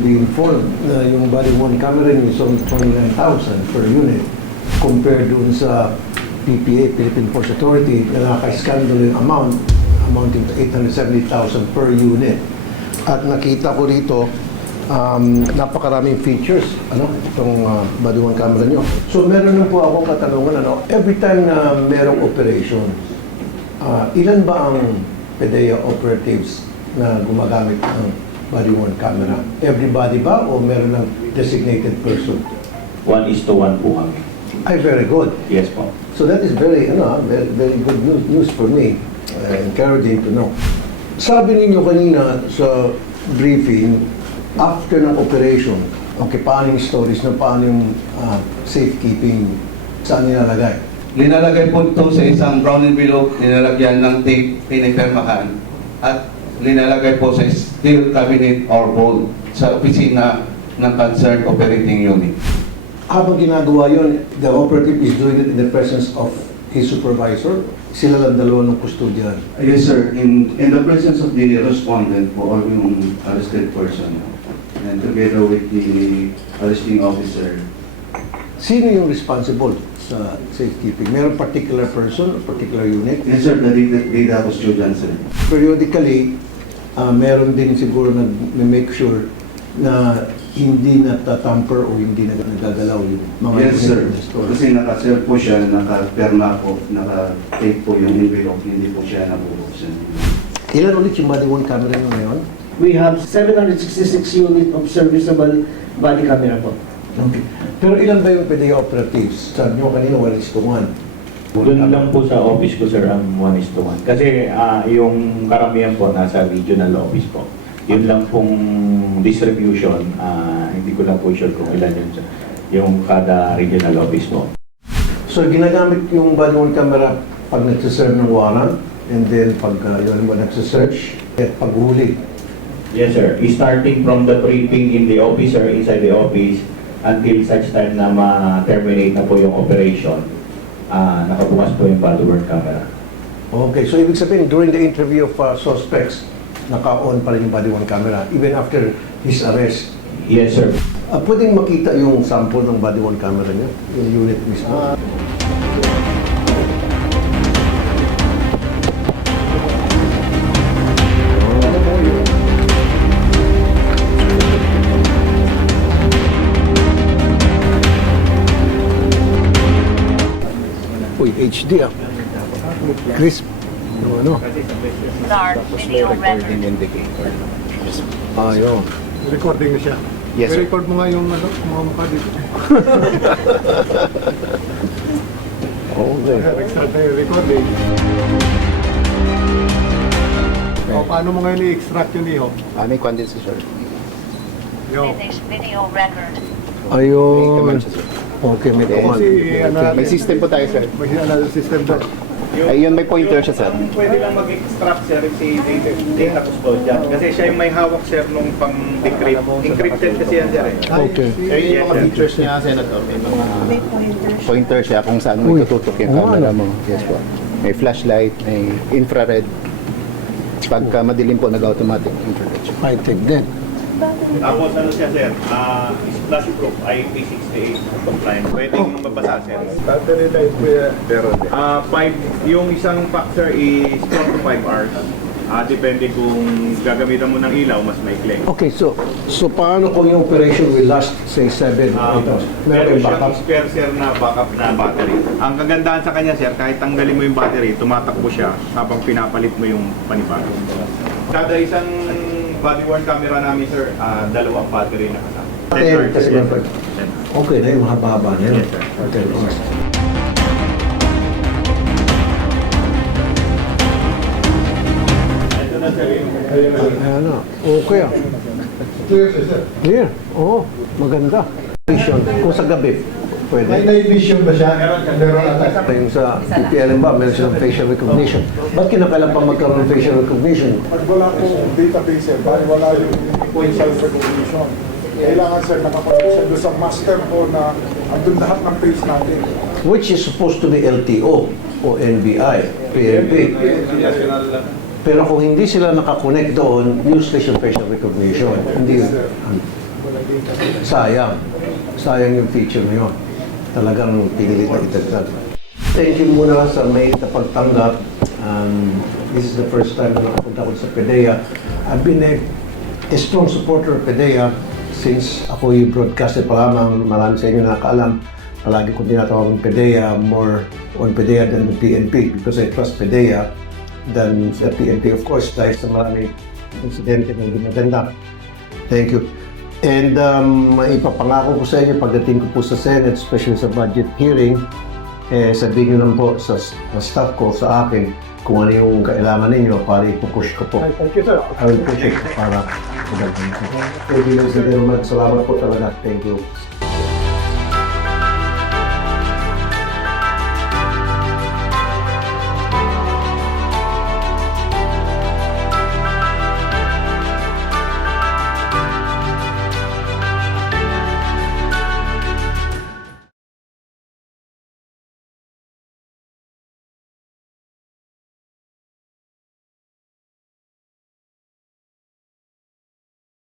be informed na yung body worn camera niyo is only 29,000 per unit compared dun sa PPA, Philippine Ports Authority, na nakaka-scandal yung amount amounting to 870,000 per unit. At nakita ko dito, um, napakaraming features, ano, itong uh, body worn camera nyo. So meron lang po akong katanungan, ano, every time na merong operation, ah, ilan ba ang PDEA operatives na gumagamit ng body worn camera? Everybody ba o meron ng designated person? One is to one po kami. Ay, very good. Yes po. So that is very, ano, ah, very, very good news, news for me. Uh, encouraging to know. Sabi ninyo kanina sa briefing, after ng operation, okay, paano yung stories na paano yung ah, safekeeping, saan nilalagay? Linalagay po ito sa isang brown envelope, nilalagyan ng tape, pinipirmahan, at linalagay po sa steel cabinet or vault sa opisina ng concerned operating unit. Habang ginagawa yun, the operative is doing it in the presence of his supervisor. Sila lang dalawa ng kustodyan. Yes, sir. In, in the presence of the respondent po or yung arrested person and together with the arresting officer, Sino yung responsible sa safekeeping? Meron particular person, particular unit? yes, sir, the data, data custodian, sir. Periodically, ah, meron din siguro nag-make sure na hindi natatamper o hindi na nagagalaw yung mga Yes, sir. Kasi naka-sell po siya, naka-perma po, naka-tape po yung envelope, hindi po siya nabubuksan. Ilan ulit yung body worn camera nyo ngayon? We have 766 unit of serviceable body camera po. Okay. Pero ilan ba yung PDEA operatives? Sabi nyo kanina, one is to one. Doon lang po sa office ko, sir, ang one is to one. Kasi ah, yung karamihan po nasa regional office po. Yun lang pong distribution, ah, hindi ko lang po sure kung ilan yun. Yung kada regional office po. So ginagamit yung body worn camera pag nagsiserve ng warrant and then pag uh, yun ba nagsisearch at paghuli. Yes, sir. Starting from the briefing in the office or inside the office until such time na ma-terminate na po yung operation, ah, nakabukas po yung body worn camera. Okay, so ibig sabihin during the interview of uh, suspects, naka-on pa rin yung body worn camera even after his arrest. Yes, sir. Uh, pwedeng makita yung sample ng body worn camera niya, yung unit mismo. Uy, HD ah. Crisp. Yung ano? Start video record. indicator. Ah, yun. Recording na siya. Yes, sir. I-record mo nga yung ano, mga mukha dito. Okay. Nag-start na yung recording. O, paano mo ngayon i-extract yun, Iho? Ah, may condenser, sir. Yo. Finish video record. May Ayun. command siya, sir. Okay, may Kasi, command. ano, May system po tayo, sir. may another system doon. Ayun, may pointer siya, sir. Pwede lang mag-extract sir si data, data custodian. Kasi siya yung may hawak sir nung pang-decrypt. Encrypted kasi yan sir eh. Okay. Ayun yung mga features niya, Senator. May mga pointer siya kung saan mo Uy. itututok yung Oo, camera ano? mo. Yes po. May flashlight, may infrared. Pagka madilim po, nag-automatic infrared siya. High-tech din. Tapos ano siya sir, ah splash proof IP68 compliant. Pwedeng mabasa sir. Battery life ko yan. Pero, Ah, five, yung isang factor is 4 to 5 hours. Ah, depende kung gagamitan mo ng ilaw, mas maikli. Okay, so so paano kung yung operation will last, say, 7 Ah, 8 hours? meron yung backup? spare sir na backup na battery. Ang kagandahan sa kanya sir, kahit tanggalin mo yung battery, tumatakbo siya habang pinapalit mo yung panibago. Kada isang body worn camera namin sir, ah, dalawang battery na kasama. Okay, 10 hours. kasi Yes, sir. 10 Okay na yung mahaba na yun. Yes, sir. Okay, alright. Ayan na. Okay ah. clear sir. Clear. Oo, maganda. Kung sa gabi, May pwede. night vision ba siya? Meron ata. Yung sa PPLM ba, meron silang facial recognition. Ba't kinakailan pa magkaroon ng facial recognition? Pag wala po database, eh, bali wala yung facial recognition. Kailangan sir nakakonect siya doon sa master po na andun lahat ng face natin. Which is supposed to be LTO o NBI, PNP. Pero kung hindi sila nakakonect doon, useless yung facial recognition. Hindi. sayang. Sayang yung feature na yun. Talagang pinilit na itagdag. Thank you muna sa may pagtanggap. Um, this is the first time na nakapunta ako sa PDEA. I've been a, a strong supporter of PDEA since ako yung broadcaster pa lamang. Marami sa inyo nakakaalam. Palagi kong tinatawag ng PDEA more on PDEA than the PNP because I trust PDEA than sa PNP of course dahil sa marami insidente na gumaganda. Thank you. And um, ipapangako ko sa inyo pagdating ko po sa Senate, especially sa budget hearing, eh, sabihin nyo lang po sa, sa staff ko, sa akin, kung ano yung kailangan ninyo para ipupush ko po. Thank you, sir. I will push it para Thank you, and gentlemen. Salamat po talaga. Thank you.